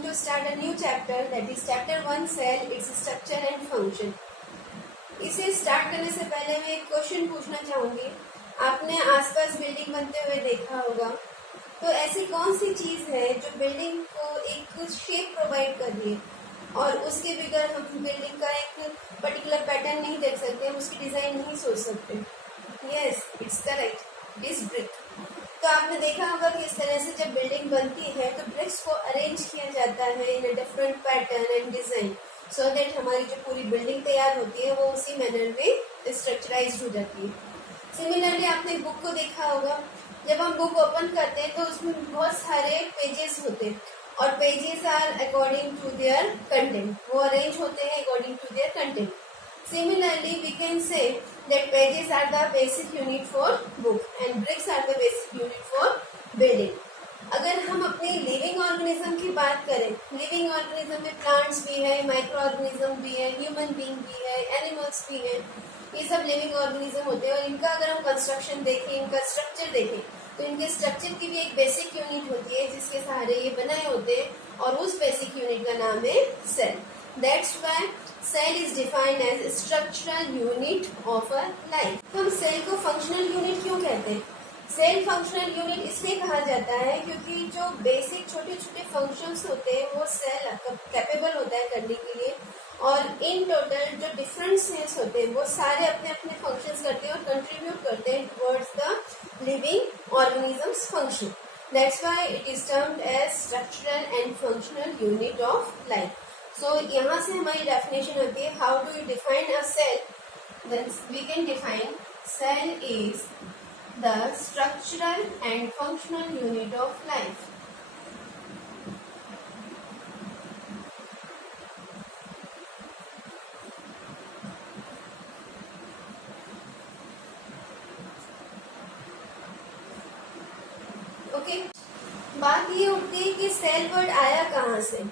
going to start a new chapter, that is chapter 1, cell, its structure and function. इसे start करने से पहले मैं एक क्वेश्चन पूछना चाहूंगी। आपने आसपास बिल्डिंग बनते हुए देखा होगा, तो ऐसी कौन सी चीज है जो बिल्डिंग को एक शेप प्रोवाइड कर रही है और उसके बगैर हम बिल्डिंग का एक पर्टिकुलर पैटर्न नहीं देख सकते, हम उसकी डिजाइन नहीं सोच सकते। Yes, it's correct, it is brick. तो आपने देखा होगा कि इस तरह से जब बिल्डिंग बनती है तो ब्रिक्स को अरेंज किया जाता है in a different pattern and design, so that हमारी जो पूरी बिल्डिंग तैयार होती है वो उसी मैनर में स्ट्रक्चराइज्ड हो जाती है। सिमिलरली आपने बुक को देखा होगा, जब हम बुक ओपन करते हैं तो उसमें बहुत सारे पेजेस होते हैं और pages are according to their content, वो अरेंज होते हैं according to their content. Similarly, we can say that pages are the basic unit for book and bricks are the basic unit for building. अगर हम अपने living organism की बात करें, living organism में प्लांट्स भी है, माइक्रो ऑर्गेनिज्म भी है, ह्यूमन बीइंग भी है, एनिमल्स भी है, ये सब लिविंग ऑर्गेनिज्म होते हैं। और इनका अगर हम कंस्ट्रक्शन देखें, इनका स्ट्रक्चर देखें, तो इनके स्ट्रक्चर की भी एक बेसिक यूनिट होती है जिसके सहारे ये बनाए होते हैं और उस बेसिक यूनिट का नाम है cell. That's why cell is defined as a structural unit of a life. हम सेल को फंक्शनल यूनिट क्यों कहते हैं? सेल फंक्शनल यूनिट इसलिए कहा जाता है क्योंकि जो बेसिक छोटे छोटे फंक्शंस होते हैं वो सेल कैपेबल होता है करने के लिए, और इन टोटल जो डिफरेंट सेल्स होते हैं वो सारे अपने अपने फंक्शंस करते हैं और कंट्रीब्यूट करते हैं towards the living organisms function. That's why it is termed as structural and functional unit of life. So यहाँ से हमारी डेफिनेशन होती है, how do you define a cell? Then we can define cell is the structural and functional unit of life. Okay, बात ये उठती है कि सेल वर्ड आया कहाँ से,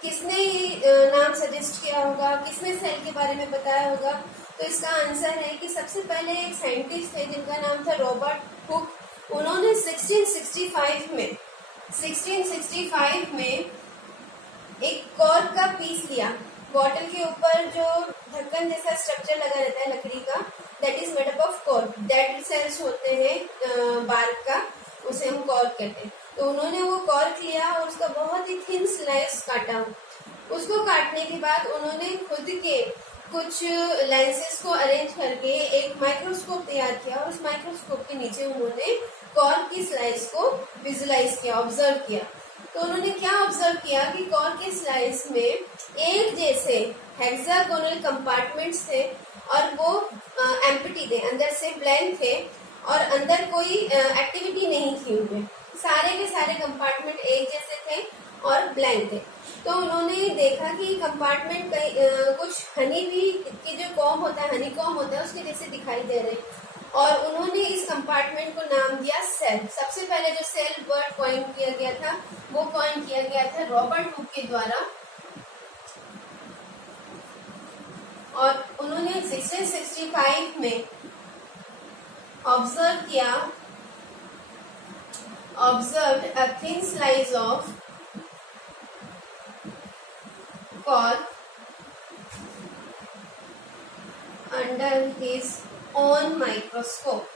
किसने ये नाम सजेस्ट किया होगा, किसने सेल के बारे में बताया होगा? तो इसका आंसर है कि सबसे पहले एक साइंटिस्ट थे जिनका नाम था रॉबर्ट हुक। उन्होंने 1665 में एक कॉर्क का पीस लिया। बॉटल के ऊपर जो ढक्कन जैसा स्ट्रक्चर लगा रहता है लकड़ी का, that is made up of cork. Dead cells होते हैं बार्क का, उसे हम कॉर्क कहते हैं। तो उन्होंने वो कॉर्क लिया और उसका बहुत ही थिन स्लाइस काटा। उसको काटने के बाद उन्होंने खुद के कुछ लेंसेज को अरेंज करके एक माइक्रोस्कोप तैयार किया और उस माइक्रोस्कोप के नीचे उन्होंने कॉर्क की स्लाइस को विजुलाइज किया, ऑब्जर्व किया। तो उन्होंने क्या ऑब्जर्व किया कि कॉर्क की स्लाइस में एक जैसे हेक्सागोनल कंपार्टमेंट्स थे और वो एम्प्टी थे, अंदर से ब्लैंक थे और अंदर कोई एक्टिविटी नहीं थी उनमें। सारे के सारे कंपार्टमेंट एक जैसे थे और ब्लैंक थे। तो उन्होंने देखा कि कंपार्टमेंट कुछ हनी बी की जो कॉम होता है, हनी कॉम होता है, उसके जैसे दिखाई दे रहे, और उन्होंने इस कंपार्टमेंट को नाम दिया सेल। सबसे पहले जो सेल वर्ड कॉइन किया गया था वो कॉइन किया गया था रॉबर्ट हुक के द्वारा, और उन्होंने 1665 में observed a thin slice of cork under his own microscope.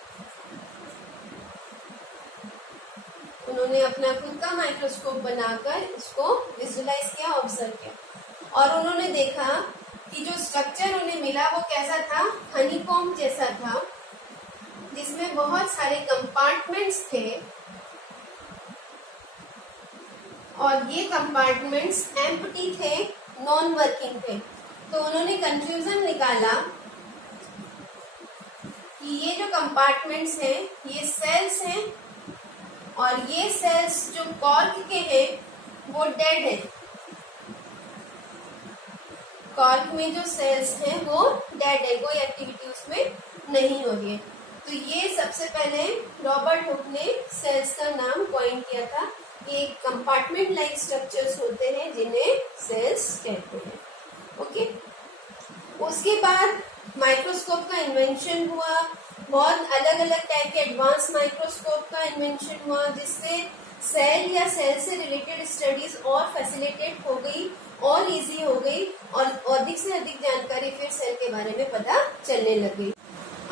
उन्होंने अपना खुद का माइक्रोस्कोप बनाकर इसको विजुलाइज किया, ऑब्जर्व किया, और उन्होंने देखा कि जो स्ट्रक्चर उन्हें मिला वो कैसा था, हनीकॉम्ब जैसा था, जिसमें बहुत सारे कंपार्टमेंट्स थे और ये कंपार्टमेंट्स एम्प्टी थे, नॉन वर्किंग थे। तो उन्होंने कंक्लूजन निकाला कि ये जो कंपार्टमेंट्स हैं ये सेल्स हैं और ये सेल्स जो कॉर्क के हैं वो डेड हैं। कॉर्क में जो सेल्स हैं वो डेड है, कोई एक्टिविटी उसमें नहीं हो रही है। तो ये सबसे पहले रॉबर्ट हुक ने सेल्स का नाम कॉइन किया था। ये कंपार्टमेंट लाइक स्ट्रक्चर्स होते हैं जिन्हें सेल्स कहते हैं। ओके, उसके बाद माइक्रोस्कोप का इन्वेंशन हुआ, बहुत अलग अलग टाइप के एडवांस माइक्रोस्कोप का इन्वेंशन हुआ, जिससे सेल या सेल से रिलेटेड स्टडीज और फैसिलिटेट हो गई और इजी हो गई और अधिक से अधिक जानकारी फिर सेल के बारे में पता चलने लग गई।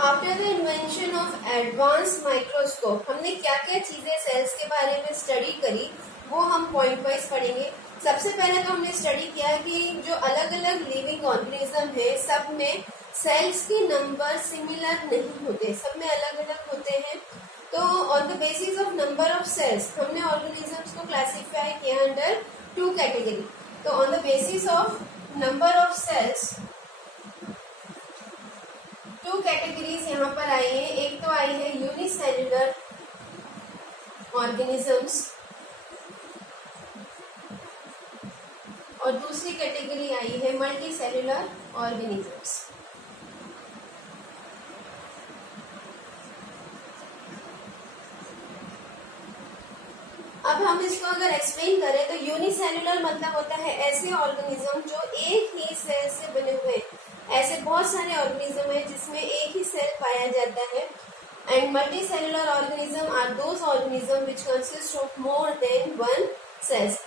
After the invention of advance microscope हमने क्या क्या चीजें सेल्स के बारे में स्टडी करी वो हम पॉइंट वाइज पढ़ेंगे। सबसे पहले तो हमने स्टडी किया कि जो अलग अलग लिविंग ऑर्गेनिज्म है सब में सेल्स के नंबर सिमिलर नहीं होते, सब में अलग अलग होते हैं। तो on the basis of number of cells हमने ऑर्गेनिजम्स को क्लासिफाई किया अंडर 2 कैटेगरी। तो on the basis of number of cells 2 categories यहाँ पर आई है। एक तो आई है यूनिसेल्युलर ऑर्गेनिजम्स और दूसरी कैटेगरी आई है मल्टी सेल्युलर ऑर्गेनिजम्स। अब हम इसको अगर एक्सप्लेन करें तो यूनिसेल्युलर मतलब होता है ऐसे ऑर्गेनिज्म जो एक ही सेल से बने हुए हैं। ऐसे बहुत सारे ऑर्गेनिज्म हैं जिसमें एक ही सेल पाया जाता है। And multi cellular organism are those organism which consist of more than one cells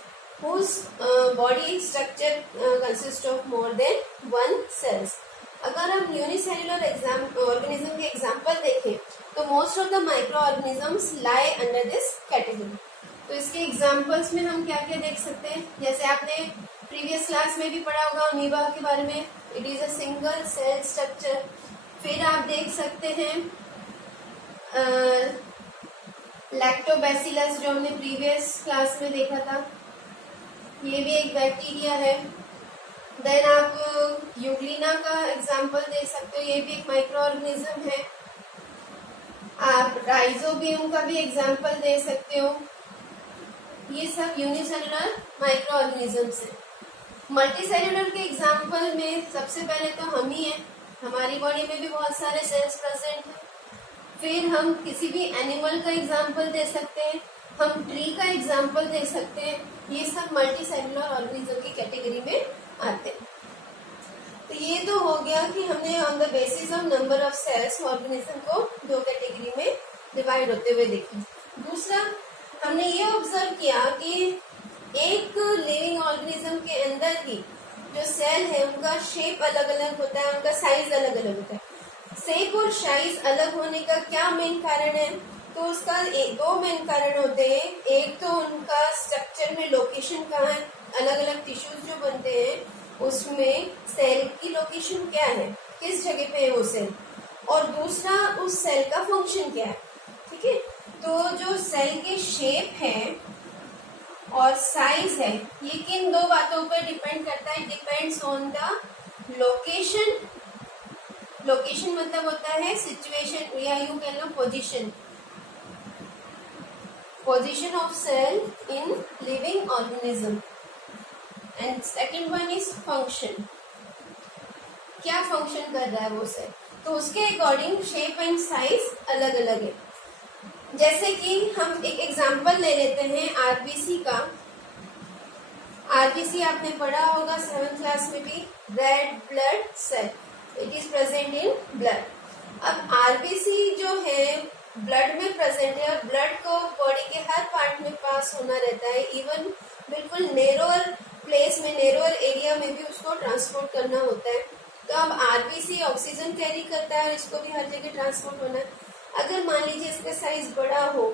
whose body structure consists of more than one cells। अगर हम यूनिसेल्युलर ऑर्गेनिज्म के एग्जांपल देखें तो most of the micro organisms lie under this category. तो इसके examples में हम क्या क्या देख सकते हैं, जैसे आपने प्रीवियस क्लास में भी पढ़ा होगा अमीबा के बारे में, it is a single cell structure. फिर आप देख सकते हैं लैक्टोबैसिलस जो हमने प्रीवियस क्लास में देखा था, ये भी एक बैक्टीरिया है। देन आप यूग्लिना का एग्जांपल दे सकते हो, ये भी एक माइक्रो ऑर्गेनिज्म है। आप राइजोबियम का भी एग्जांपल दे सकते हो। ये सब यूनिसेल्युलर माइक्रो ऑर्गेनिजम्स हैं। मल्टी सेल्युलर के एग्जांपल में सबसे पहले तो हम ही हैं, हमारी बॉडी में भी बहुत सारे सेल्स प्रेजेंट हैं। फिर हम किसी भी एनिमल का एग्जांपल दे सकते हैं, हम ट्री का एग्जांपल दे सकते हैं। ये सब मल्टी सेल्युलर ऑर्गेनिज्म की कैटेगरी में आते हैं। तो ये तो हो गया कि हमने on the basis of number of cells organism को 2 कैटेगरी में डिवाइड होते हुए देखा। दूसरा हमने ये ऑब्जर्व किया कि एक लिविंग ऑर्गेनिज्म के अंदर ही जो सेल है उनका शेप अलग अलग होता है, उनका साइज अलग अलग होता है। शेप और साइज अलग होने का क्या मेन कारण है, तो उसका 2 मेन कारण होते हैं। एक तो उनका स्ट्रक्चर में लोकेशन कहाँ है, अलग अलग टिश्यूज जो बनते हैं उसमें सेल की लोकेशन क्या है, किस जगह पे है वो सेल, और दूसरा उस सेल का फंक्शन क्या है। ठीक है, तो जो सेल के शेप है और साइज है ये किन 2 बातों पर डिपेंड करता है, depends on the location. Location मतलब होता है सिचुएशन या यूं कह लो position of cell in living organism, and second one is function। क्या फंक्शन कर रहा है वो सेल, तो उसके अकॉर्डिंग शेप एंड साइज अलग अलग है। जैसे कि हम एक एग्जांपल ले लेते हैं आरबीसी का। आरबीसी आपने पढ़ा होगा 7th क्लास में भी, red blood cell, it is present in blood. अब आरबीसी जो है ब्लड में प्रेजेंट है और ब्लड को बॉडी के हर पार्ट में पास होना रहता है, इवन बिल्कुल नेरोअर प्लेस में, नेरोअर एरिया में भी उसको ट्रांसपोर्ट करना होता है। तो अब आरबीसी ऑक्सीजन कैरी करता है और इसको भी हर जगह ट्रांसपोर्ट होना है। अगर मान लीजिए इसका साइज बड़ा हो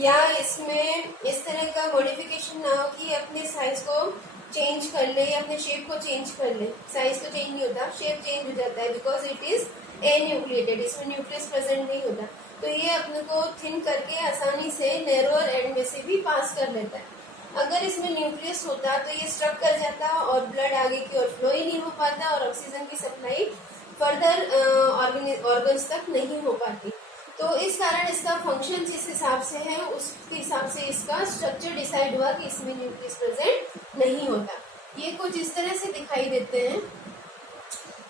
या इसमें इस तरह का मॉडिफिकेशन ना हो कि अपने साइज को चेंज कर ले या अपने शेप को चेंज कर ले, साइज तो चेंज नहीं होता, शेप चेंज हो जाता है बिकॉज इट इज एन्यूक्लिएटेड, इसमें न्यूक्लियस प्रेजेंट नहीं होता। तो ये अपने को थिन करके आसानी से नैरोअर एंड में से भी पास कर लेता है। अगर इसमें न्यूक्लियस होता तो ये स्ट्रक कर जाता और ब्लड आगे की ओर फ्लो ही नहीं हो पाता और ऑक्सीजन की सप्लाई फर्दर ऑर्गन्स तक नहीं हो पाती। तो इस कारण इसका फंक्शन जिस हिसाब से है उस हिसाब से इसका स्ट्रक्चर डिसाइड हुआ कि इसमें न्यूक्लियस प्रेजेंट नहीं होता। ये कुछ इस तरह से दिखाई देते हैं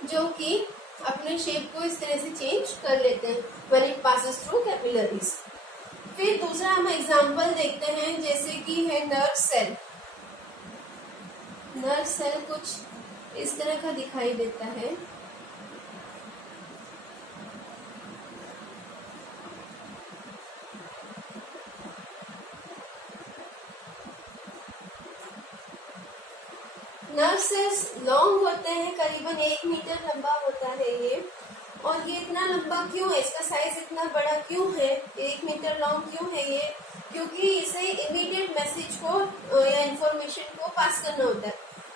जो कि अपने शेप को इस तरह से चेंज कर लेते हैं when it passes through capillaries। फिर दूसरा हम एग्जांपल देखते हैं जैसे कि है नर्व सेल। नर्व सेल कुछ इस तरह का दिखाई देता है। नर्व सेल्स लॉन्ग होते हैं, करीबन 1 मीटर लंबा होता है ये। और ये इतना लंबा क्यों है, इसका साइज इतना बड़ा क्यों है, 1 मीटर लॉन्ग क्यों है ये? क्योंकि इसे इमीडिएट मैसेज को या इंफॉर्मेशन को पास करना होता है।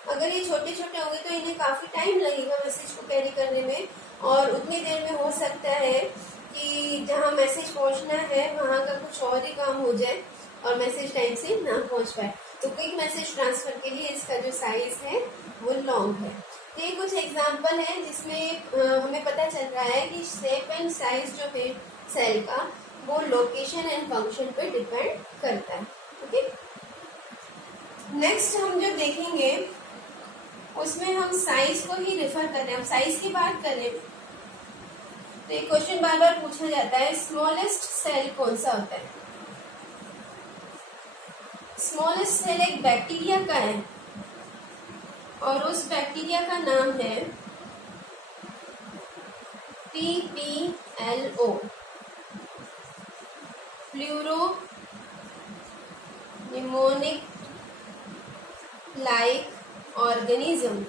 अगर ये छोटे छोटे होंगे तो इन्हें काफी टाइम लगेगा मैसेज को कैरी करने में, और उतनी देर में हो सकता है कि जहाँ मैसेज पहुंचना है वहां का कुछ और ही काम हो जाए और मैसेज टाइम से ना पहुंच पाए। तो क्विक मैसेज ट्रांसफर के लिए इसका जो साइज है वो लॉन्ग है। ये कुछ एग्जाम्पल है जिसमें हमें पता चल रहा है कि शेप एंड साइज जो है सेल का वो लोकेशन एंड फंक्शन पे डिपेंड करता है। ओके, नेक्स्ट हम जो देखेंगे उसमें हम साइज को ही रेफर कर रहे हैं। हम साइज की बात करें तो ये क्वेश्चन बार बार पूछा जाता है, स्मॉलेस्ट सेल कौन सा होता है? स्मॉलेस्ट सेल एक बैक्टीरिया का है और उस बैक्टीरिया का नाम है PPLO, pleuro pneumonic like organism,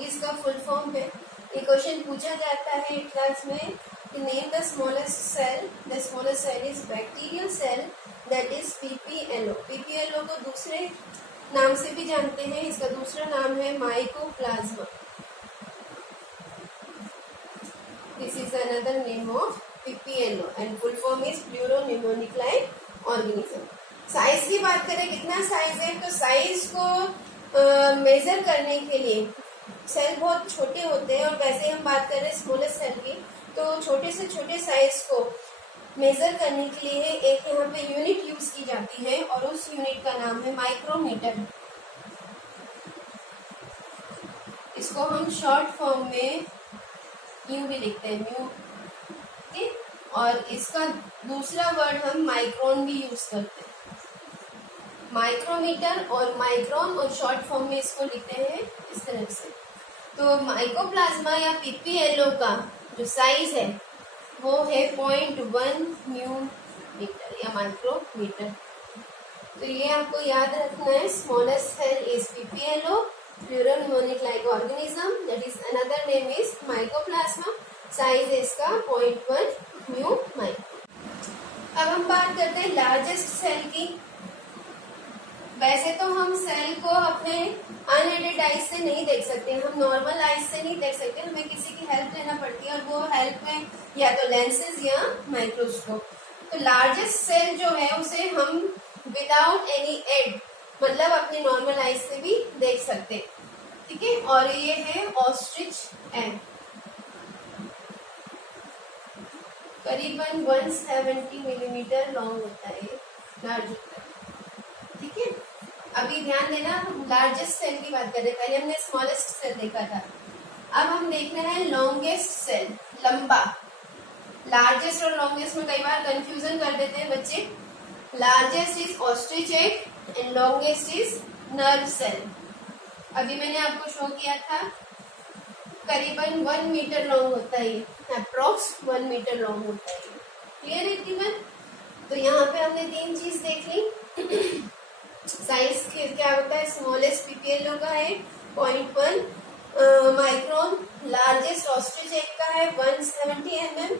इसका फुल फॉर्म है। ये क्वेश्चन पूछा जाता है क्लास में, name the smallest cell. The smallest cell is bacterial cell that is PPLO। PPLO को दूसरे नाम से भी जानते हैं, इसका दूसरा नाम है mycoplasma. This is another name of PPLO and full form is pleuropneumonic organism. Size की बात करें, कितना साइज है, तो साइज को मेजर करने के लिए सेल बहुत छोटे होते हैं, और वैसे हम बात कर रहे हैं स्मॉलेस्ट सेल की, तो छोटे से छोटे साइज को मेजर करने के लिए एक यहाँ पे यूनिट यूज की जाती है और उस यूनिट का नाम है माइक्रोमीटर। इसको हम शॉर्ट फॉर्म में यूं भी लिखते हैं, म्यू। ओके, और इसका दूसरा वर्ड हम माइक्रोन भी यूज करते हैं। माइक्रोमीटर और माइक्रोन, और शॉर्ट फॉर्म में इसको लिखते हैं इस तरह से। तो माइकोप्लाज्मा या PPLO का जो साइज है वो है 0.1 म्यू मीटर या माइक्रोमीटर। तो ये आपको याद रखना है, smallest cell is PPLO, pleuropneumonic like organism, that is another name is mycoplasma. Size है इसका 0.1 म्यू माइक्रो। अब हम बात करते हैं लार्जेस्ट सेल की। वैसे तो हम सेल को अपने अनएडेड आइज से नहीं देख सकते, हम नॉर्मल आइज से नहीं देख सकते, हमें किसी की हेल्प लेना पड़ती है, और वो हेल्प में या तो लेंसेज या माइक्रोस्कोप। तो लार्जेस्ट सेल जो है उसे हम विदाउट एनी एड, मतलब अपने नॉर्मल आइज से भी देख सकते हैं। ठीक है, और ये है ऑस्ट्रिच एग, करीबन 170 मिलीमीटर लॉन्ग होता है लार्ज। ठीक है, अभी ध्यान देना, हम लार्जेस्ट सेल की बात कर रहे हैं, पहले हमने स्मॉलेस्ट सेल देखा था। अब हम देख रहे हैं लॉन्गेस्ट सेल, लंबा। लार्जेस्ट और लॉन्गेस्ट में कई बार कंफ्यूजन कर देते हैं बच्चे। Largest is ostrich egg and longest is nerve cell. अभी मैंने आपको शो किया था, करीबन 1 मीटर लॉन्ग होता है, अप्रोक्स 1 मीटर लॉन्ग होता है। क्लियर है टीमन? तो यहाँ पे हमने 3 चीज देख ली। साइज क्या होता है, स्मॉलेस्ट PPLO का है 0.1 माइक्रोन, लार्जेस्ट ऑस्ट्रिच एग का है 170 mm,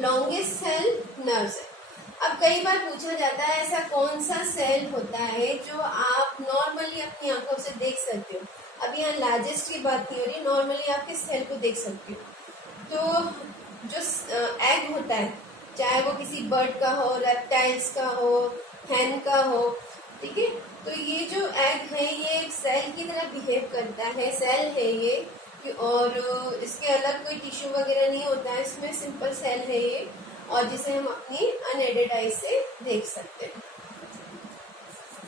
longest cell nerve cell. अब कई बार पूछा जाता है ऐसा कौन सा सेल होता है जो आप नॉर्मली अपनी आंखों से देख सकते हो। अब यहाँ लार्जेस्ट की बात नहीं हो रही, नॉर्मली आप किस सेल को देख सकते हो। तो जो एग होता है, चाहे वो किसी बर्ड का हो, रेप्टाइल्स का हो, हैन का हो, ठीक है, तो ये जो एग है ये एक सेल की तरह बिहेव करता है, सेल है ये, और इसके अलग कोई टिश्यू वगैरह नहीं होता है, इसमें सिंपल सेल है ये, और जिसे हम अपनी अनएडेड आई से देख सकते हैं।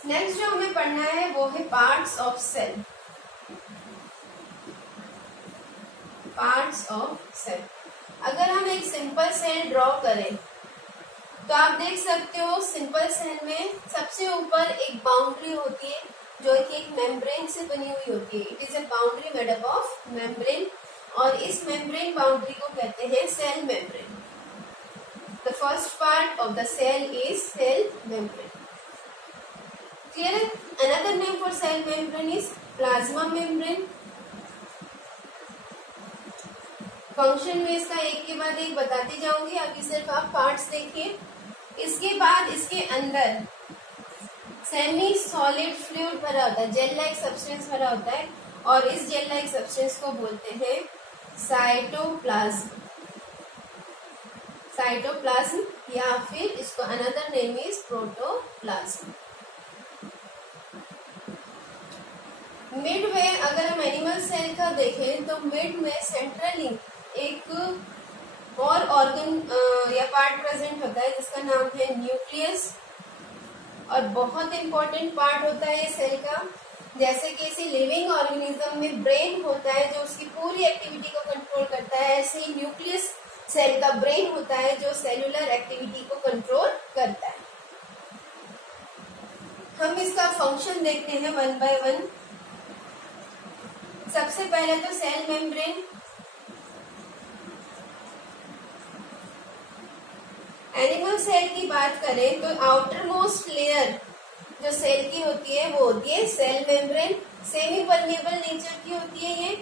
नेक्स्ट जो हमें पढ़ना है वो है parts of cell. Parts of cell, अगर हम एक सिंपल सेल ड्रॉ करें तो आप देख सकते हो सिंपल सेल में सबसे ऊपर एक बाउंड्री होती है जो कि एक मेम्ब्रेन से बनी हुई होती है। It is a boundary made up of membrane, और इस मेम्ब्रेन बाउंड्री को कहते हैं cell membrane. The first part of the cell is cell membrane. Clear है? Another name for cell membrane is plasma membrane. Function में इसका एक के बाद एक बताती जाऊंगी, अभी सिर्फ आप पार्ट्स देखिए। इसके बाद इसके अंदर सेमी सॉलिड फ्लूइड भरा होता है, जेल लाइक सब्सटेंस भरा होता है, और इस जेल लाइक सब्सटेंस को बोलते हैं साइटोप्लाज्म। साइटोप्लाज्म या फिर इसको another name is protoplasm. Mid में अगर हम एनिमल सेल का देखें तो मिड में सेंट्रली एक और ऑर्गन या पार्ट प्रेजेंट होता है जिसका नाम है न्यूक्लियस, और बहुत इंपॉर्टेंट पार्ट होता है ये सेल का। जैसे कि किसी लिविंग ऑर्गेनिज्म में ब्रेन होता है जो उसकी पूरी एक्टिविटी को कंट्रोल करता है, ऐसे ही न्यूक्लियस सेल का ब्रेन होता है जो सेलुलर एक्टिविटी को कंट्रोल करता है। हम इसका फंक्शन देखते हैं वन बाय वन। सबसे पहले तो सेल मेम्ब्रेन। एनिमल सेल की बात करें तो आउटर मोस्ट लेयर जो सेल की होती है वो होती है cell membrane. Semi permeable nature की होती है ये।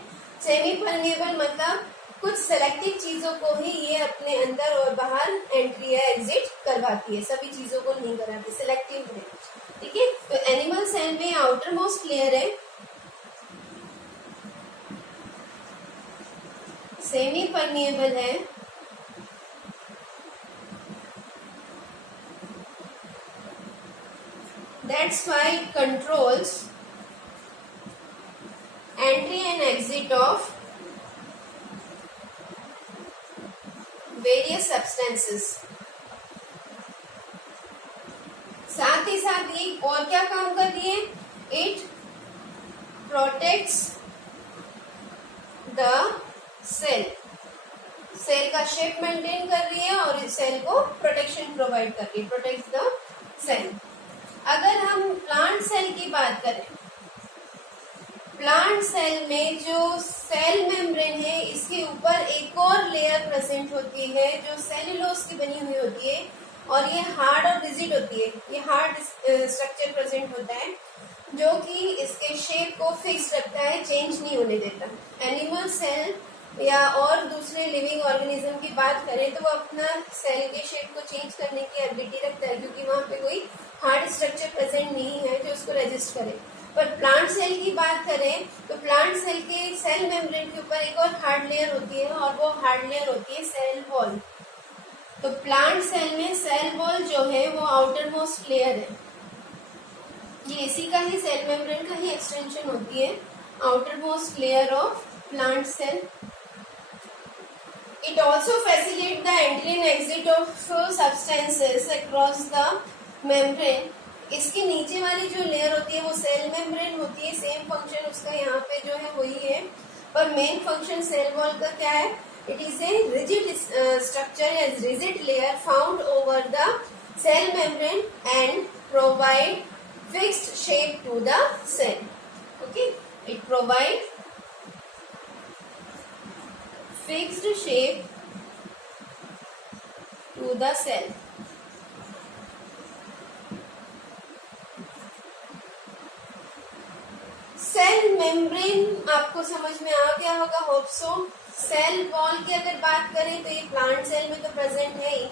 सेमी परमिएबल मतलब कुछ सेलेक्टिव चीजों को ही ये अपने अंदर और बाहर एंट्री या एग्जिट करवाती है, सभी चीजों को नहीं कराती, सिलेक्टिव है। ठीक है, तो एनिमल सेल में आउटर मोस्ट लेयर है सेमी परमिएबल है, that's why it controls entry and exit of various substances। साथ ही साथ ये और क्या काम कर रही है? It protects the cell। Cell का शेप मेंटेन कर रही है और इस सेल को प्रोटेक्शन प्रोवाइड कर रही है, प्रोटेक्ट द सेल। अगर हम प्लांट सेल की बात करें, प्लांट सेल में जो सेल मेम्ब्रेन है इसके ऊपर एक और लेयर प्रेजेंट होती है जो सेल्यूलोज की बनी हुई होती है, और ये हार्ड और रिजिड होती है। ये हार्ड स्ट्रक्चर प्रेजेंट होता है जो कि इसके शेप को फिक्स रखता है, चेंज नहीं होने देता। एनिमल सेल या और दूसरे लिविंग ऑर्गेनिज्म की बात करें तो वो अपना सेल के शेप को चेंज करने की एबिलिटी रखता है, क्योंकि वहां पे कोई हार्ड स्ट्रक्चर प्रेजेंट नहीं है जो उसको रेजिस्ट करे। पर प्लांट सेल की बात करें तो प्लांट सेल के सेल मेम्ब्रेन के ऊपर एक और हार्ड लेयर होती है, और वो हार्ड लेयर होती है सेल वॉल। तो प्लांट सेल में सेल वॉल जो है वो आउटर मोस्ट लेयर है, ये इसी का ही सेल मेम्ब्रेन का ही एक्सटेंशन होती है, outer most layer of plant cell. It also facilitates the entry and exit of substances across the membrane। इसकी नीचे वाली जो लेयर होती है वो सेल मेम्ब्रेन होती है, सेम फंक्शन उसका यहाँ पे जो है वही है, पर मेन फंक्शन सेल वॉल का क्या है? It is a rigid structure या rigid layer found over the cell membrane and provide fixed shape to the cell. Okay, it provide fixed shape to the cell। Cell membrane आपको समझ में आ गया होगा, hope so. Cell wall की अगर बात करें तो ये प्लांट सेल में तो प्रेजेंट है ही,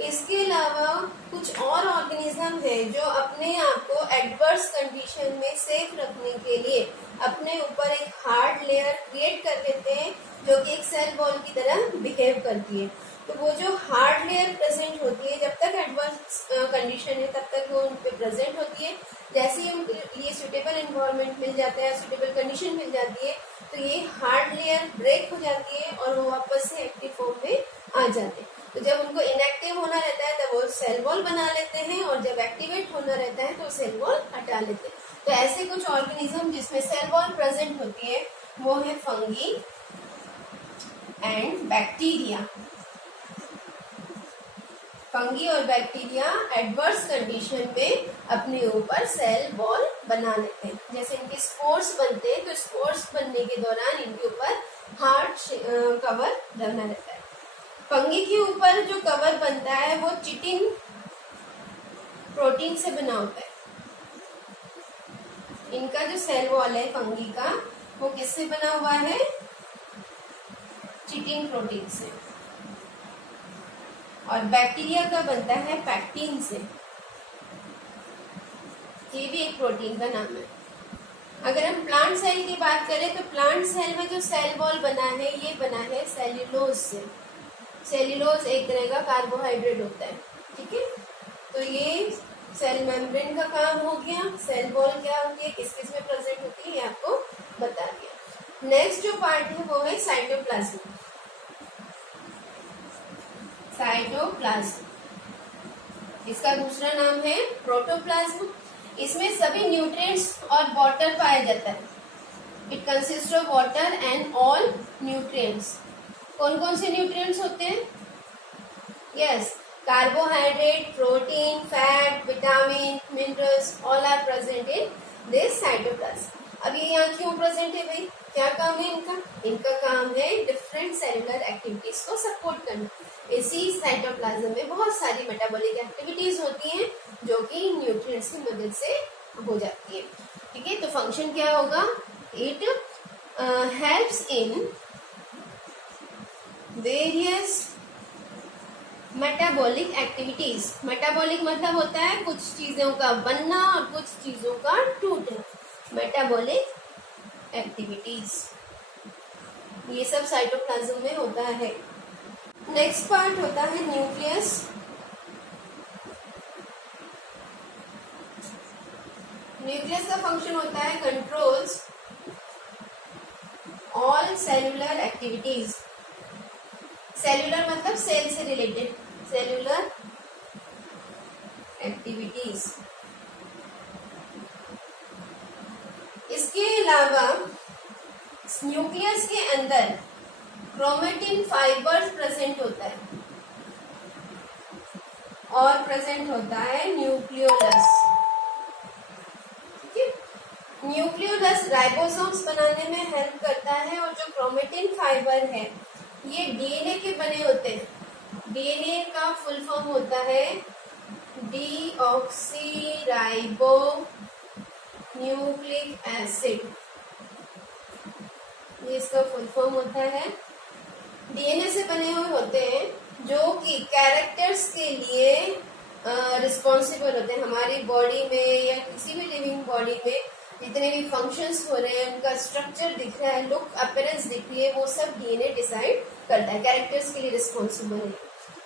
इसके अलावा कुछ और ऑर्गेनिज्म है जो अपने आप को एडवर्स कंडीशन में सेफ रखने के लिए अपने ऊपर एक हार्ड लेयर क्रिएट कर लेते हैं जो कि एक सेल वॉल की तरह बिहेव करती है। तो वो जो हार्ड लेयर प्रेजेंट होती है, जब तक एडवर्स कंडीशन है तब तक वो उन पे प्रेजेंट होती है। जैसे ही उनके लिए सुटेबल एनवायरनमेंट मिल जाता है, सुटेबल कंडीशन मिल जाती है, तो ये हार्ड लेयर ब्रेक हो जाती है और वो वापस से एक्टिव फॉर्म में आ जाते हैं। तो जब उनको इनएक्टिव होना रहता है तब वो सेल वॉल बना लेते हैं, और जब एक्टिवेट होना रहता है तो सेल वॉल हटा लेते हैं। तो ऐसे कुछ ऑर्गेनिज्म जिसमें सेल वॉल प्रेजेंट होती है वो है फंगी एंड बैक्टीरिया। फंगी और बैक्टीरिया एडवर्स कंडीशन में अपने ऊपर सेल वॉल बना लेते हैं। जैसे इनके स्पोर्स बनते हैं तो स्पोर्स बनने के दौरान इनके ऊपर हार्ड कवर रहना रहता है। फंगी के ऊपर जो कवर बनता है वो चिटिन प्रोटीन से बना होता है। इनका जो सेल वॉल है फंगी का वो किससे बना हुआ है? चिटिन प्रोटीन से। और बैक्टीरिया का बनता है पैक्टीन से। ये भी एक प्रोटीन का नाम है। अगर हम प्लांट सेल की बात करें तो प्लांट सेल में जो सेल वॉल बना है ये बना है सेल्यूलोज से। सेल्यूलोज एक तरह का कार्बोहाइड्रेट होता है, ठीक है। तो ये सेल मेम्ब्रेन का काम हो गया। सेल वॉल क्या होती है, किस किस में प्रेजेंट होती है, ये आपको बता दिया। नेक्स्ट जो पार्ट है वो है साइटोप्लाज्म। साइटोप्लाज्म, इसका दूसरा नाम है प्रोटोप्लाज्म। इसमें सभी न्यूट्रिएंट्स और वाटर पाया जाता है। It consist of water and all nutrients. कौन कौन से न्यूट्रिएंट्स होते हैं? Yes, carbohydrate, protein, fat, vitamin, minerals all are present in this cytoplasm. अब ये यहाँ क्यों प्रेजेंट है भाई? क्या काम है इनका? इनका काम है डिफरेंट सेलुलर एक्टिविटीज को सपोर्ट करना। इसी साइटोप्लाज्म में बहुत सारी मेटाबॉलिक एक्टिविटीज होती हैं जो कि न्यूट्रिएंट्स की मदद से हो जाती है, ठीक है। तो फंक्शन क्या होगा? It helps in various metabolic activities. Metabolic मतलब होता है कुछ चीजों का बनना और कुछ चीजों का टूटना। मेटाबॉलिक एक्टिविटीज, ये सब साइटोप्लाज्म में होता है। नेक्स्ट पार्ट होता है न्यूक्लियस। न्यूक्लियस का फंक्शन होता है controls all cellular activities. Cellular मतलब सेल से रिलेटेड सेलुलर एक्टिविटीज। इसके अलावा न्यूक्लियस के अंदर क्रोमेटिन फाइबर्स प्रेजेंट होता है और प्रेजेंट होता है न्यूक्लियोलस, ठीक है। न्यूक्लियोलस राइबोसोम्स बनाने में हेल्प करता है और जो क्रोमेटिन फाइबर है ये डीएनए के बने होते हैं। डीएनए का फुल फॉर्म होता है डीऑक्सीराइबो न्यूक्लिक एसिड, ये इसका फुल फॉर्म होता है। डीएनए से बने हुए होते हैं जो कि कैरेक्टर्स के लिए रिस्पॉन्सिबल होते हैं। हमारी बॉडी में या किसी भी लिविंग बॉडी में जितने भी फंक्शंस हो रहे हैं, उनका स्ट्रक्चर दिख रहा है, लुक अपीयरेंस दिख रही है, वो सब डीएनए डिसाइड करता है, कैरेक्टर्स के लिए रिस्पॉन्सिबल है।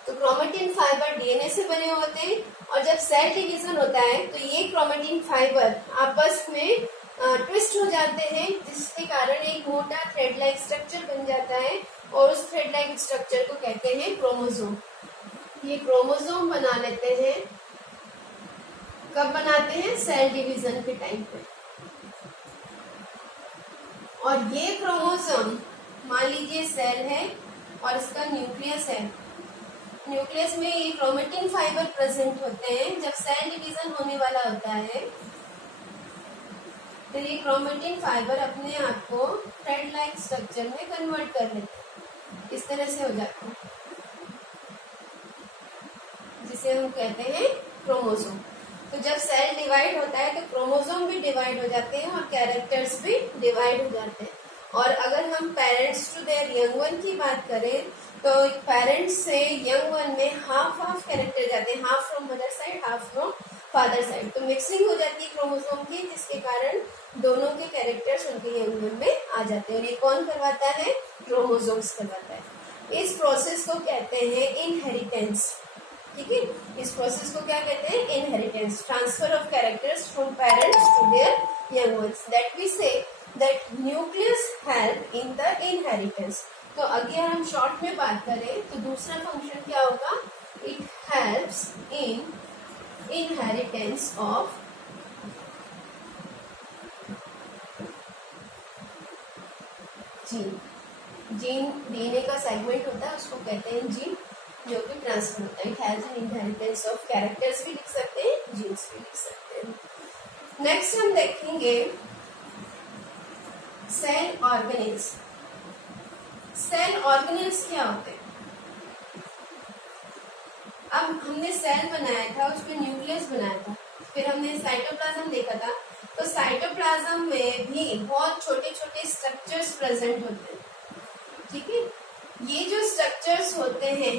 तो क्रोमेटिन फाइबर डीएनए से बने होते हैं और जब सेल डिवीजन होता है तो ये क्रोमेटिन फाइबर आपस में ट्विस्ट हो जाते हैं, जिसके कारण एक मोटा थ्रेड लाइक स्ट्रक्चर बन जाता है और उस थ्रेड लाइक स्ट्रक्चर को कहते हैं क्रोमोसोम। ये क्रोमोसोम बना लेते हैं। कब बनाते हैं? सेल डिवीजन के टाइम पे। और ये क्रोमोसोम मान लीजिए सेल है और इसका न्यूक्लियस है। न्यूक्लियस में ये क्रोमेटिन फाइबर प्रेजेंट होते हैं। जब सेल डिवीजन होने वाला होता है तो ये क्रोमेटिन फाइबर अपने आप को थ्रेड लाइक स्ट्रक्चर में कन्वर्ट कर लेते हैं। इस तरह से हो जाता है, जिसे हम कहते हैं क्रोमोसोम। तो जब सेल डिवाइड होता है तो क्रोमोसोम भी डिवाइड हो जाते हैं और कैरेक्टर्स भी डिवाइड हो जाते हैं। और अगर हम parents to their young one की बात करें तो पेरेंट्स से यंग वन में हाफ हाफ कैरेक्टर जाते हैं, half from mother side half from father side. तो मिक्सिंग हो जाती है क्रोमोसोम की, जिसके कारण दोनों के कैरेक्टर्स उनके यंग वन में आ जाते हैं। और ये कौन करवाता है? क्रोमोसोम्स करवाता है। इस प्रोसेस को कहते हैं इनहेरिटेंस, ठीक है। इस प्रोसेस को क्या कहते हैं? Inheritance, transfer of characters from parents to their young ones. That we say that nucleus help in the inheritance. तो अगर हम शॉर्ट में बात करें तो दूसरा फंक्शन क्या होगा? It helps in inheritance of gene. Gene DNA का सेगमेंट होता है, उसको कहते हैं जीन, जो कि ट्रांसफर होता है। It has an inheritance of characters भी लिख सकते हैं, जीन्स भी लिख सकते हैं। नेक्स्ट हम देखेंगे सेल ऑर्गेनेल्स। सेल ऑर्गेनेल्स क्या होते हैं? अब हमने सेल बनाया था, उसमें न्यूक्लियस बनाया था, फिर हमने साइटोप्लाज्म देखा था तो साइटोप्लाज्म में भी बहुत छोटे छोटे स्ट्रक्चर्स प्रेजेंट होते हैं, ठीक है। ये जो स्ट्रक्चर्स होते हैं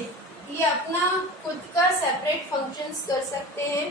ये अपना खुद का सेपरेट फंक्शंस कर सकते हैं,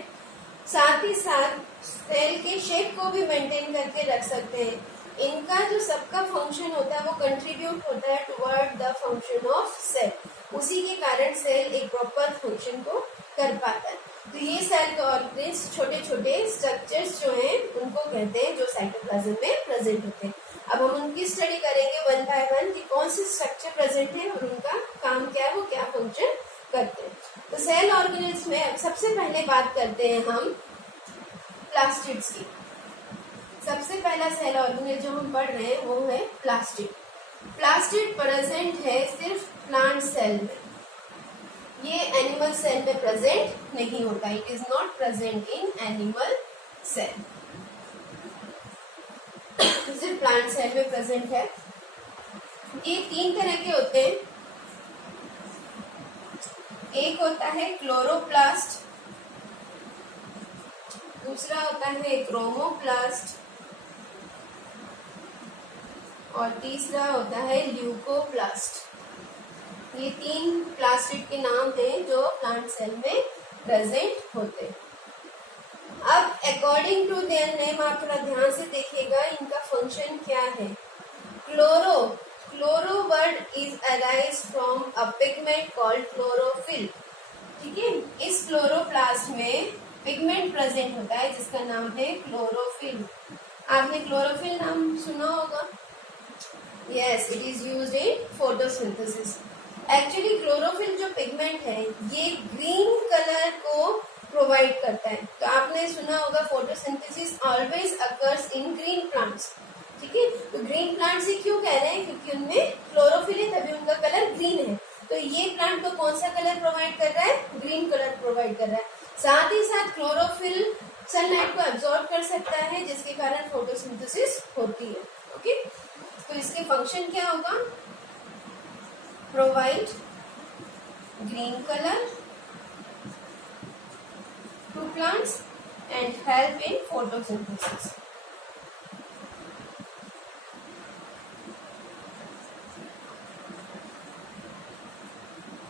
साथ ही साथ सेल के शेप को भी मेंटेन करके रख सकते हैं। इनका जो सबका फंक्शन होता है वो कंट्रीब्यूट होता है toward the function of cell, उसी के कारण सेल एक प्रॉपर फंक्शन को कर पाता है। तो ये सेल के ऑर्गेन्स छोटे छोटे स्ट्रक्चर्स जो हैं उनको कहते हैं जो साइटोप्लाज्म में प्रेजेंट होते हैं। अब हम उनकी स्टडी करेंगे वन बाय वन कि कौन से स्ट्रक्चर प्रेजेंट है और उनका काम क्या है, वो क्या फंक्शन करते हैं। तो सेल ऑर्गेनेल्स में अब सबसे पहले बात करते हैं हम प्लास्टिड्स की। सबसे पहला सेल ऑर्गेनेल जो हम पढ़ रहे हैं वो है प्लास्टिड। प्लास्टिड प्रेजेंट है सिर्फ प्लांट सेल में, ये एनिमल सेल में प्रेजेंट नहीं होता। It is not present in animal cell, सिर्फ प्लांट सेल में प्रेजेंट है। ये तीन तरह के होते हैं, एक होता है क्लोरोप्लास्ट, दूसरा होता है क्रोमोप्लास्ट और तीसरा होता है ल्यूकोप्लास्ट। ये तीन प्लास्टिड के नाम हैं जो प्लांट सेल में प्रेजेंट होते हैं। अब अकॉर्डिंग टू देयर नेम आप थोड़ा ध्यान से देखिएगा इनका फंक्शन क्या है। Chloro word is arise from a pigment called chlorophyll, ठीक है। इस क्लोरोप्लास्ट में पिगमेंट प्रेजेंट होता है जिसका नाम है क्लोरोफिल। आपने क्लोरोफिल नाम सुना होगा, yes, it is used in photosynthesis. Actually chlorophyll जो पिगमेंट है ये ग्रीन कलर को प्रोवाइड करता है। तो आपने सुना होगा photosynthesis always occurs in green plants, ठीक है। तो ग्रीन प्लांट्स ही क्यों कह रहे हैं, क्योंकि उनमें क्लोरोफिल है तभी उनका कलर ग्रीन है। तो ये प्लांट तो कौन सा कलर प्रोवाइड कर रहा है, ग्रीन कलर प्रोवाइड कर रहा है। साथ ही साथ क्लोरोफिल सनलाइट को एब्जॉर्ब कर सकता है जिसके कारण फोटोसिंथेसिस होती है, ओके। तो इसके फंक्शन क्या होगा, provide green colour to plants and help in photosynthesis.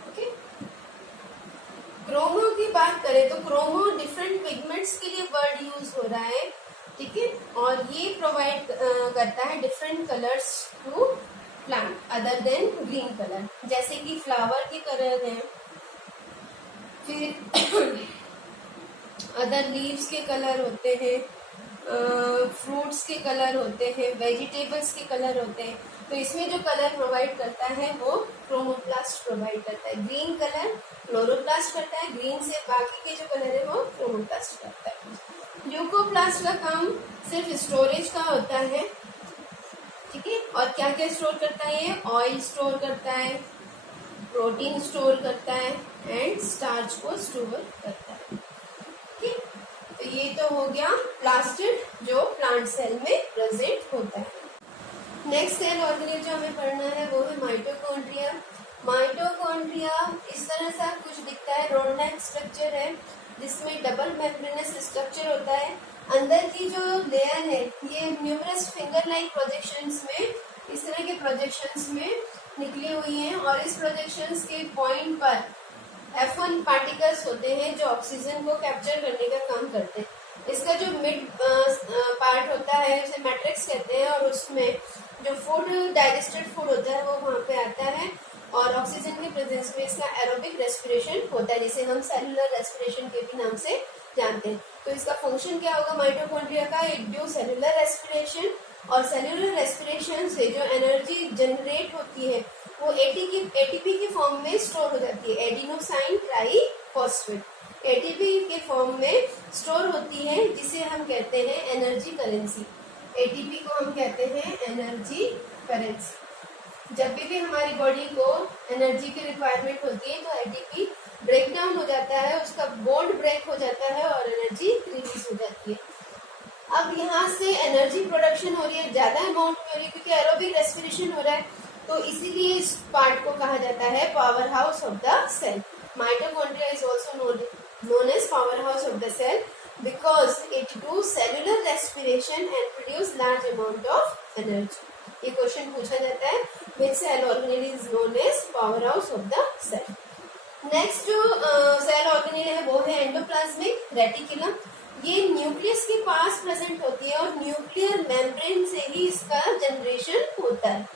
Okay. Chromo की बात करें तो क्रोमो डिफरेंट पिगमेंट्स के लिए वर्ड यूज हो रहा है, ठीक है। और ये प्रोवाइड करता है different colours to plant other than green colour, जैसे कि फ्लावर के कलर हैं, फिर अदर लीव्स के कलर होते हैं, फ्रूट्स के कलर होते हैं, वेजिटेबल्स के कलर होते हैं। तो इसमें जो कलर प्रोवाइड करता है वो क्रोमोप्लास्ट प्रोवाइड करता है। ग्रीन कलर क्लोरोप्लास्ट करता है, ग्रीन से बाकी के जो कलर है वो क्रोमोप्लास्ट करता है। ल्यूकोप्लास्ट का काम सिर्फ स्टोरेज का होता है, ठीक है। और क्या क्या स्टोर करता है, ये ऑयल स्टोर करता है, प्रोटीन स्टोर करता है एंड स्टार्च को स्टोर करता है, ठीक। तो ये तो हो गया प्लास्टिड जो प्लांट सेल में प्रेजेंट होता है। नेक्स्ट सेल ऑर्गेनेल जो हमें पढ़ना है वो है माइटोकॉन्ड्रिया। माइटोकॉन्ड्रिया इस तरह सा कुछ दिखता है, रोड नेक स्ट्रक्चर है जिसमें डबल मेम्ब्रेनस स्ट्रक्चर होता है। अंदर की जो लेयर है ये न्यूमरस फिंगर लाइक प्रोजेक्शंस में, इस तरह के प्रोजेक्शंस में निकली हुई हैं और इस प्रोजेक्शंस के पॉइंट पर F1 पार्टिकल्स होते हैं जो ऑक्सीजन को कैप्चर करने का काम करते हैं। इसका जो मिड पार्ट होता है उसे मैट्रिक्स कहते हैं और उसमें जो फूड डाइजेस्टेड फूड होता है वो वहाँ पे आता है और ऑक्सीजन के प्रेजेंस में इसका एरोबिक रेस्पिरेशन होता है जिसे हम सेलुलर रेस्पिरेशन के भी नाम से जानते हैं। तो इसका फंक्शन क्या होगा माइटोकॉन्ड्रिया का, इट ड्यू सेलुलर रेस्पिरेशन और सेलुलर रेस्पिरेशन से जो एनर्जी जनरेट होती है वो एटीपी के फॉर्म में स्टोर हो जाती है, एडिनोसाइन ट्राइफॉस्फेट एटीपी के फॉर्म में स्टोर होती है जिसे हम कहते हैं एनर्जी करेंसी। एटीपी को हम कहते हैं एनर्जी करेंसी। जब भी हमारी बॉडी को एनर्जी की रिक्वायरमेंट होती है तो एटीपी ब्रेक डाउन हो जाता है, उसका बॉन्ड ब्रेक हो जाता है और एनर्जी रिलीज हो जाती है। अब यहाँ से एनर्जी प्रोडक्शन हो रही है, ज्यादा अमाउंट में हो रही है क्योंकि एरोबिक रेस्पिरेशन हो रहा है, तो इसीलिए इस पार्ट को कहा जाता है power house of the cell. Mitochondria is also known as power house of the cell. because it do cellular respiration and produce large amount of energy. ये क्वेश्चन पूछा जाता है which cell organelle is known as powerhouse of the cell. Next जो cell organelle है वो है endoplasmic reticulum. ये nucleus के पास प्रेजेंट होती है और न्यूक्लियर मेम्ब्रेन से ही इसका जनरेशन होता है.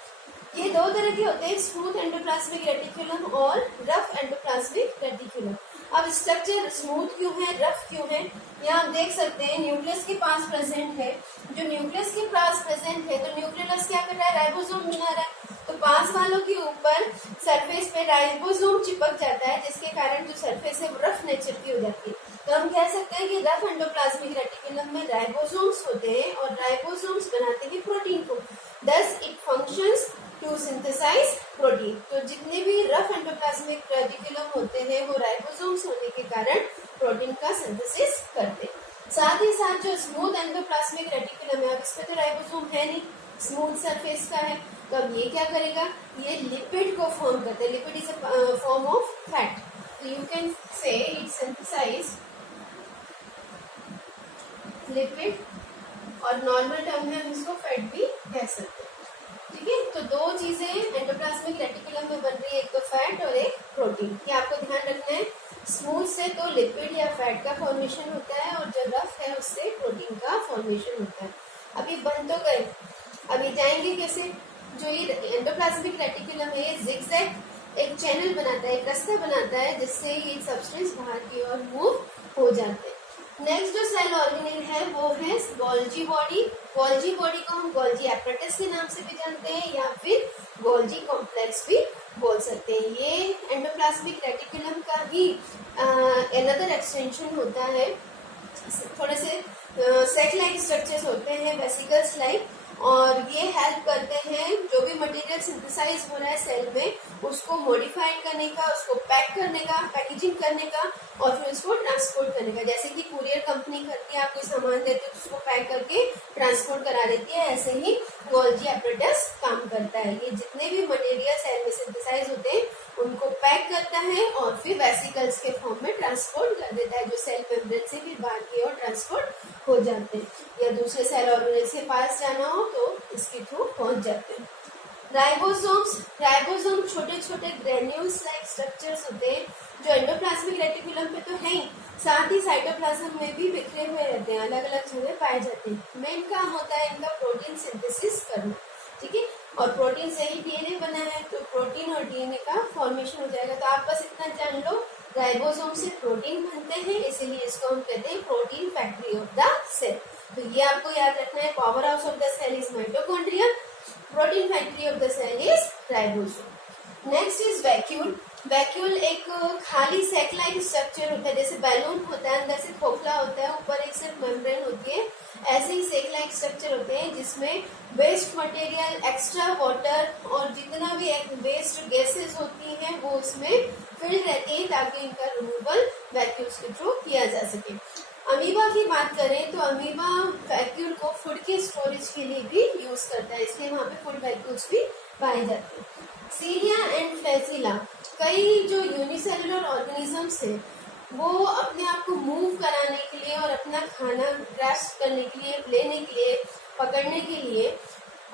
ये दो तरह के होते हैं, स्मूथ एंडोप्लाज्मिक रेटिकुलम और रफ एंडोप्लाज्मिक रेटिकुलम. अब स्ट्रक्चर स्मूथ क्यों है, रफ क्यों है, यहाँ आप देख सकते हैं न्यूक्लियस के पास प्रेजेंट है. जो न्यूक्लियस के पास प्रेजेंट है तो न्यूक्लियस क्या कर रहा है, राइबोसोम बना रहा है. तो पास वालों के ऊपर सरफेस पे राइबोसोम चिपक जाता है जिसके कारण जो सरफेस है वो रफ नेचर की हो जाती है. तो हम कह सकते हैं कि रफ एंडोप्लाज्मिक रेटिकुलम में राइबोसोम्स होते हैं और राइबोसोम्स बनाते हैं प्रोटीन को. Thus it functions to synthesize protein. तो जितने भी रफ एंडोप्लाज्मिक रेटिकुलम होते हैं वो राइबोसोम्स होने के कारण प्रोटीन का सिंथेसिस करते हैं. साथ ही साथ जो स्मूथ एंडोप्लाज्मिक रेटिकुलम है, अब इसमें तो राइबोसोम है नहीं, स्मूथ सरफेस का है, तो अब ये क्या करेगा, ये लिपिड को फॉर्म करते हैं. Lipid is a form of fat. तो you can say it synthesize lipid और नॉर्मल टर्म में हम इसको फैट भी कह सकते हैं. ठीक है, तो दो चीजें एंडोप्लाज्मिक रेटिकुलम में बन रही है, एक तो फैट और एक प्रोटीन. ये आपको ध्यान रखना है. स्मूथ से तो लिपिड या फैट का फॉर्मेशन होता है और जो रफ है उससे प्रोटीन का फॉर्मेशन होता है. अभी बन तो गए, अभी जाएंगे कैसे. जो ये एंडोप्लाज्मिक रेटिकुलम है ये जिगजैग एक चैनल बनाता है, एक रास्ता बनाता है जिससे ये सब्सटेंस बाहर की ओर मूव हो जाते हैं. नेक्स्ट जो सेल ऑर्गेनेल है वो है गोल्जी बॉडी. गोल्जी बॉडी को हम गोल्जी एपरेटस के नाम से भी जानते हैं या फिर गोल्जी कॉम्प्लेक्स भी बोल सकते हैं. ये एंडोप्लाज्मिक रेटिकुलम का ही अनदर एक्सटेंशन होता है. थोड़े से सेक लाइक स्ट्रक्चर्स होते हैं, वेसिकल्स लाइक, और ये हेल्प करते हैं जो भी मटेरियल सिंथेसाइज हो रहा है सेल में उसको मॉडिफाइड करने का, उसको पैक करने का, पैकेजिंग करने का और फिर उसको ट्रांसपोर्ट करने का. जैसे कि कुरियर कंपनी करके आप कोई सामान देते हो तो उसको पैक करके ट्रांसपोर्ट करा देती है, ऐसे ही गोल्जी एपरेटस काम करता है. ये जितने भी मटेरियल सेल में सिंथेसाइज होते हैं उनको पैक करता है और फिर वेसिकल्स के फॉर्म में ट्रांसपोर्ट कर देता है जो सेल मेम्ब्रेन से भी बाहर की ओर ट्रांसपोर्ट हो जाते हैं, या दूसरे सेल ऑर्गेनेल्स के पास जाना हो तो इसके थ्रू पहुंच जाते हैं. राइबोसोम छोटे छोटे ग्रेन्यूल्स लाइक स्ट्रक्चर्स होते हैं जो एंडोप्लाज्मिक रेटिकुलम पे तो है ही, साथ ही साइटोप्लाज्म में भी बिखरे हुए रहते हैं, अलग अलग जगह पाए जाते हैं. मेन काम होता है इनका प्रोटीन सिंथेसिस करना. ठीक है, और प्रोटीन से ही डीएनए बना है तो प्रोटीन और डीएनए का फॉर्मेशन हो जाएगा. तो आप बस इतना जान लो, राइबोसोम से प्रोटीन बनते हैं, इसीलिए इसको हम कहते हैं protein factory of the cell. तो ये आपको याद रखना है. Power house of the cell is mitochondria, protein factory of the cell is ribosome. Next is vacuole. Vacuole एक खाली सैक लाइक स्ट्रक्चर होता है, जैसे बैलून होता है, अंदर से खोखला होता है, ऊपर एक सिर्फ मेम्ब्रेन होती है. ऐसे ही सेक लाइक स्ट्रक्चर होते हैं जिसमें वेस्ट मटेरियल, एक्स्ट्रा वाटर और जितना भी वेस्ट गैसेस होती हैं वो उसमें फिल्ड रहती है ताकि इनका रिमूवल वैक्यूल्स के थ्रू किया जा सके. अमीबा की बात करें तो अमीबा वैक्यूल को फूड के स्टोरेज के लिए भी यूज करता है, इसलिए वहाँ पे फूड वैक्यूल्स भी पाए जाते हैं. सीलिया एंड फ्लैजिला, कई जो यूनिसेलुलर ऑर्गेनिजम्स हैं वो अपने आप को मूव कराने के लिए और अपना खाना ग्रास्प करने के लिए, लेने के लिए, पकड़ने के लिए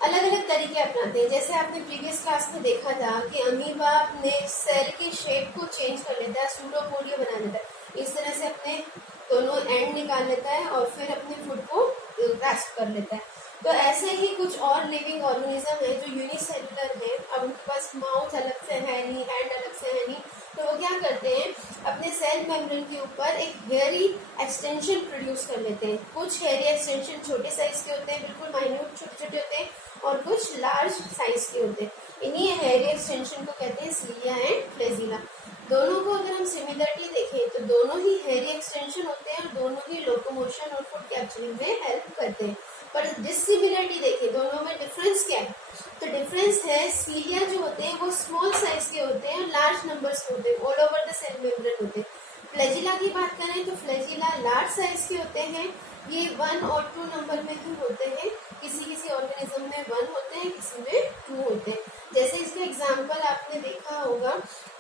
अलग अलग तरीके अपनाते हैं. जैसे आपने प्रीवियस क्लास में देखा था कि अमीबा अपने सेल के शेप को चेंज कर लेता है, सूडोपोडिया बना लेता है, इस तरह से अपने दोनों एंड निकाल लेता है और फिर अपने फूड को ग्रास्प कर लेता है. तो ऐसे ही कुछ और लिविंग ऑर्गेनिज्म है जो यूनिसेलुलर है. अब उनके पास माउथ अलग से है नहीं, हैंड अलग से है नहीं, तो वो क्या करते हैं अपने सेल मेम्ब्रेन के ऊपर एक हेयरी एक्सटेंशन प्रोड्यूस कर लेते हैं. कुछ हेयरी एक्सटेंशन छोटे साइज के होते हैं, बिल्कुल माइन्यूट छोटे छोटे होते हैं, और कुछ लार्ज साइज के होते हैं. इन्हीं हेयरी एक्सटेंशन को कहते हैं सीलिया एंड फ्लैजिला. दोनों को अगर हम सिमिलरिटी देखें तो दोनों ही हेयरी एक्सटेंशन होते हैं और दोनों ही लोकोमोशन और फूड कैप्चरिंग में हेल्प करते हैं. पर डिसिमिलरिटी देखें, दोनों में डिफरेंस क्या है? तो डिफरेंस है सीलिया जो होते हैं वो स्मॉल साइज के होते हैं और लार्ज नंबर्स होते हैं, all over the cell membrane होते हैं. फ्लैजिला की बात करें तो फ्लैजिला लार्ज साइज के होते हैं, ये 1 और 2 नंबर में ही होते हैं. किसी किसी ऑर्गेनिज्म में 1 होते हैं, किसी में 2 होते हैं. जैसे इसका एग्जाम्पल आपने देखा होगा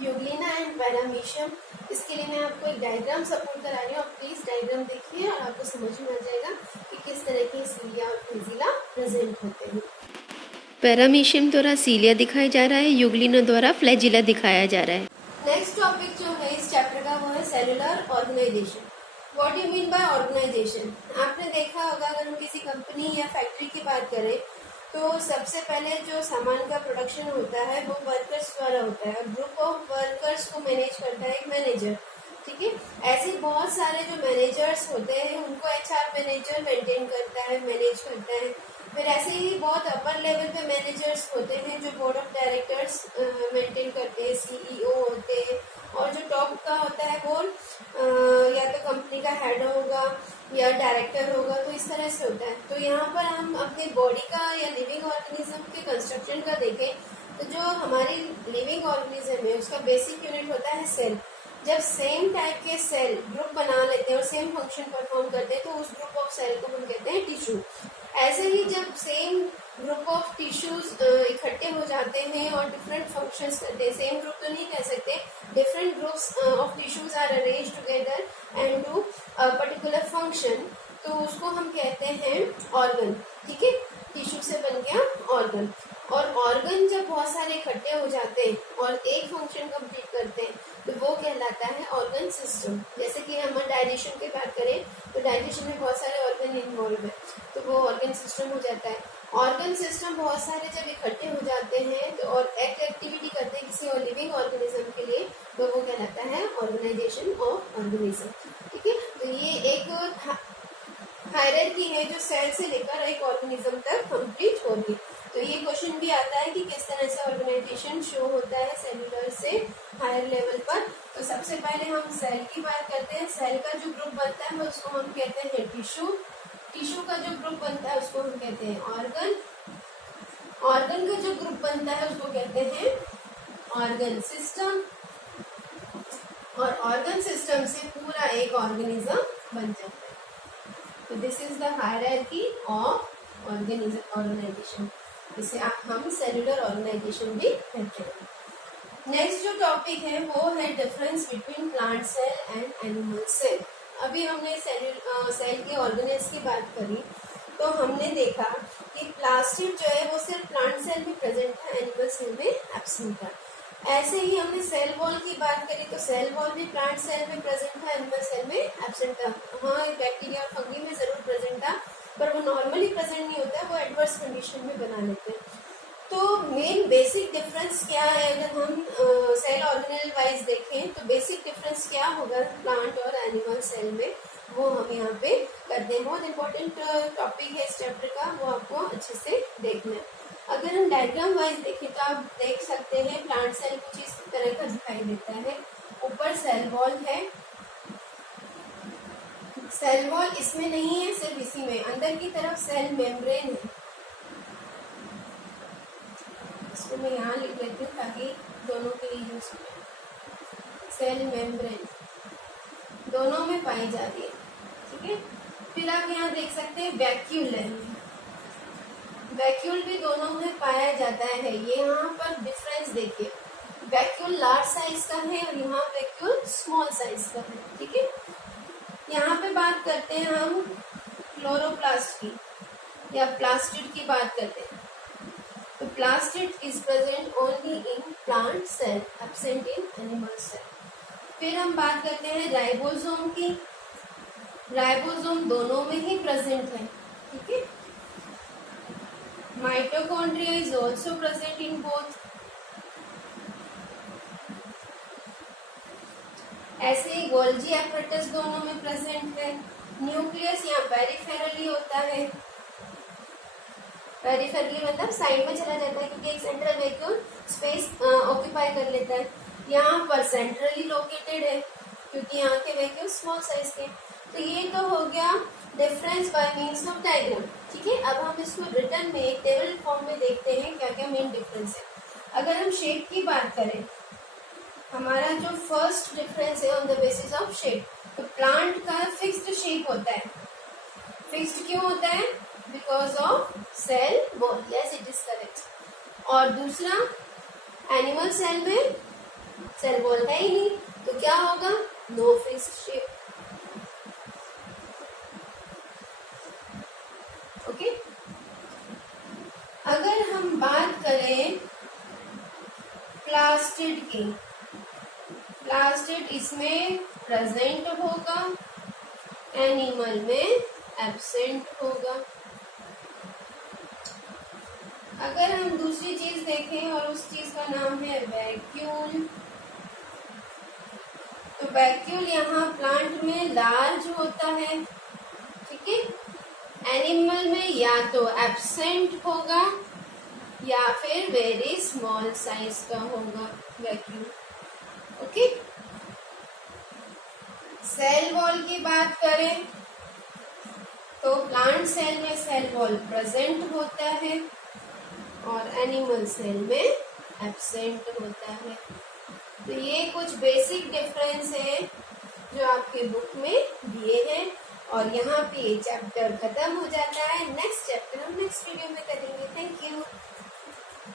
यूग्लिना एंड पैरामीशियम। इसके लिए मैं आपको एक डायग्राम सपोर्ट करा रही हूँ, आप प्लीज डायग्राम देखिए और आपको समझ में आ जाएगा कि किस तरह के सीलिया और फ्लैजिला प्रेजेंट होते हैं। पैरामीशियम द्वारा सीलिया दिखाया जा रहा है, यूग्लिना द्वारा फ्लैजिला दिखाया जा रहा है। नेक्स्ट टॉपिक जो है इस चैप्टर का वो है cellular organisation. What you mean by organisation? आपने देखा होगा अगर हम किसी कंपनी या फैक्ट्री की बात करें तो सबसे पहले जो सामान का प्रोडक्शन होता है वो वर्कर्स द्वारा होता है और ग्रुप ऑफ वर्कर्स को मैनेज करता है एक मैनेजर। ठीक है, ऐसे बहुत सारे जो मैनेजर्स होते हैं उनको एचआर मैनेजर मेंटेन करता है, मैनेज करता है। फिर ऐसे ही बहुत अपर लेवल पे मैनेजर्स होते हैं जो बोर्ड ऑफ डायरेक्टर्स मेंटेन करते हैं, सीईओ होते हैं। और जो टॉप का होता है वो या तो कंपनी का हेड होगा या डायरेक्टर होगा, तो इस तरह से होता है। तो यहाँ पर हम अपनी बॉडी का या लिविंग ऑर्गेनिज्म के कंस्ट्रक्शन का देखें तो जो हमारी लिविंग ऑर्गेनिज्म है उसका बेसिक यूनिट होता है सेल। जब सेम टाइप के सेल ग्रुप बना लेते हैं और सेम फंक्शन परफॉर्म करते हैं तो उस ग्रुप ऑफ सेल को हम कहते हैं टिश्यू। ऐसे ही जब सेम ग्रुप ऑफ टिश्यूज इकट्ठे हो जाते हैं और डिफरेंट फंक्शंस करते हैं, सेम ग्रुप तो नहीं कह सकते, different groups of tissues are arrange together and do particular function, तो उसको हम कहते हैं ऑर्गन। ठीक है, टिश्यू से बन गया ऑर्गन। और ऑर्गन जब बहुत सारे इकट्ठे हो जाते हैं और एक फंक्शन कंप्लीट करते हैं तो वो कहलाता है ऑर्गन सिस्टम। जैसे कि हम डाइजेशन की बात करें तो डाइजेशन में बहुत सारे ऑर्गन इन्वॉल्व है तो वो ऑर्गन सिस्टम हो जाता है। ऑर्गन सिस्टम बहुत सारे जब इकट्ठे हो जाते हैं तो और एक एक्टिविटी करते हैं किसी और लिविंग ऑर्गेनिज्म के लिए तो वो कहलाता है ऑर्गेनाइजेशन ऑफ ऑर्गेनिज्म। ठीक है, तो ये एक हायरार्की है जो सेल से लेकर एक ऑर्गेनिज्म तक कंप्लीट होगी। तो ये क्वेश्चन भी आता है कि किस तरह से ऑर्गेनाइजेशन शो होता है सेलुलर से हायर लेवल पर। तो सबसे पहले हम सेल की बात करते हैं। सेल का जो ग्रुप बनता है उसको हम कहते हैं टिश्यू। टिश्यू का जो ग्रुप बनता है उसको हम कहते हैं ऑर्गन। ऑर्गन का जो ग्रुप बनता है उसको कहते हैं ऑर्गन सिस्टम। और ऑर्गन सिस्टम से पूरा एक ऑर्गेनिज्म बन जाता है। तो this is the hierarchy of organisation, जिसे हम सेलुलर ऑर्गेनाइजेशन भी कहते हैं। नेक्स्ट जो टॉपिक है वो है difference between plant cell and animal cell. अभी हमने सेल के ऑर्गेनेल्स की बात करी तो हमने देखा कि प्लास्टिड जो है वो सिर्फ प्लांट सेल में प्रेजेंट था, एनिमल सेल में एब्सेंट था। ऐसे ही हमने सेल वॉल की बात करी तो सेल वॉल भी प्लांट सेल में प्रेजेंट था, एनिमल सेल में एब्सेंट था। हाँ, बैक्टीरिया और फंगी में जरूर प्रेजेंट था पर वो नॉर्मली प्रेजेंट नहीं होता, वो एडवर्स कंडीशन में बना लेते हैं। तो मेन बेसिक डिफरेंस क्या है अगर हम सेल ऑर्गेनेल वाइज देखें तो बेसिक डिफरेंस क्या होगा प्लांट और एनिमल सेल में, वो हम यहाँ पे करते हैं। बहुत इंपॉर्टेंट टॉपिक है इस चैप्टर का, वो आपको अच्छे से देखना है। अगर हम डायग्राम वाइज देखें तो आप देख सकते हैं प्लांट सेल कुछ इस तरह का दिखाई देता है। ऊपर सेल वॉल है, सेल वॉल इसमें नहीं है, सिर्फ इसी में अंदर की तरफ सेल मेम्ब्रेन है। इसको मैं यहाँ लिख लेती हूँ ताकि दोनों के लिए यूज हो। सेल मेम्ब्रेन दोनों में पाई जा रही है। ठीक है, फिर आप यहाँ देख सकते हैं वैक्यूल है, वैक्यूल भी दोनों में पाया जाता है। ये यहाँ पर डिफरेंस देखिए, वैक्यूल लार्ज साइज का है और यहाँ वैक्यूल स्मॉल साइज का है। ठीक है, यहाँ पे बात करते हैं हम क्लोरोप्लास्ट की या प्लास्टिड की बात करते हैं तो plastid is present only in plant cell, absent in animal cell. फिर हम बात करते हैं राइबोसोम की, राइबोसोम दोनों में ही प्रेजेंट है। ठीक है, mitochondria is also present in both. ऐसे ही गोल्जी एपरेटस दोनों में प्रेजेंट है। न्यूक्लियस यहाँ पेरिफेरली होता है, पेरिफेरली मतलब साइड में चला जाता है क्योंकि एक सेंट्रल वैक्यूल स्पेस ऑक्यूपाई कर लेता है। यहाँ पर सेंट्रली लोकेटेड है क्योंकि यहाँ के वैक्यूल स्मॉल साइज के। तो ये तो हो गया difference bye means of diagram. ठीक है, अब हम इसको रिटर्न में एक टेबल फॉर्म में देखते हैं क्या क्या मेन डिफरेंस है। अगर हम शेप की बात करें, हमारा जो फर्स्ट डिफरेंस है on the basis of shape, तो प्लांट का फिक्स्ड शेप होता है। फिक्स्ड क्यों होता है? Because of cell wall, yes it is correct. और दूसरा एनिमल सेल में सेल वॉल है ही नहीं, तो क्या होगा? No fixed shape. ओके, अगर हम बात करें प्लास्टिड की, प्लास्टिड इसमें प्रेजेंट होगा, एनिमल में एब्सेंट होगा। अगर हम दूसरी चीज देखें और उस चीज का नाम है वैक्यूल, तो वैक्यूल यहाँ प्लांट में लार्ज होता है, ठीक है। एनिमल में या तो एब्सेंट होगा या फिर वेरी स्मॉल साइज का होगा वैक्यूल। ओके, सेल वॉल की बात करें तो प्लांट सेल में सेल वॉल प्रेजेंट होता है और एनिमल सेल में एब्सेंट होता है। तो ये कुछ बेसिक डिफरेंस है जो आपके बुक में दिए हैं और यहाँ पे ये चैप्टर खत्म हो जाता है। नेक्स्ट